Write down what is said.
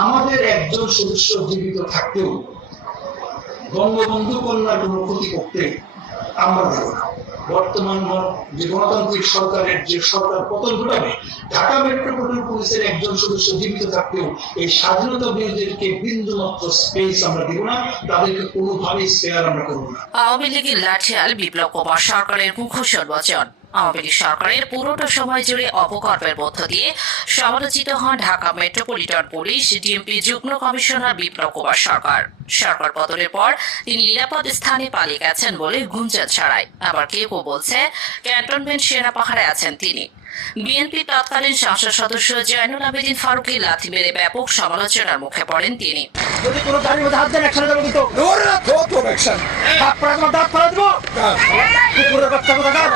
আমাদের একজন সদস্য জীবিত থাকতেও বঙ্গবন্ধু কন্যার কোন ক্ষতি করতে আমরা দেব না। বর্তমান যে গণতান্ত্রিক সরকারের যে সরকার পতন ঘটাবে, ঢাকা মেট্রোপলিটন পুলিশের একজন সদস্য জীবিত থাকতেও এই স্বাধীনতা বিরোধীদেরকে বিন্দু মাত্র স্পেস আমরা দেব না, তাদেরকে কোনোভাবেই স্পেয়ার আমরা করবো না। আওয়ামী লীগের লাঠিয়াল বিপ্লব কুমার সরকারের মুখোশন বচন। আওয়ামী লীগ সরকারের পুরোটা সময় জুড়ে অপকর্মের মধ্য দিয়ে সমালোচিত হন ঢাকা মেট্রোপলিটন পুলিশ ডিএমপি যুগ্ম কমিশনার বিপ্লব কুমার সরকার। সরকার পতনের পর তিনি নিরাপদ স্থানে পালিয়ে গেছেন বলে গুঞ্জন ছড়ায়। আবার কেউ কেউ বলছে ক্যান্টনমেন্ট সেনা পাহারায় আছেন তিনি। বিএনপি তৎকালীন সংসদ সদস্য জয়নুল আবেদিন ফারুককে লাথি মেরে ব্যাপক সমালোচনার মুখে পড়েন তিনি। যদি কোনো গাড়ির মধ্যে হাত দেন একসাথে যাবো কিন্তু দাঁত ফেলা দেবো কুকুরের বাচ্চা কোথাকার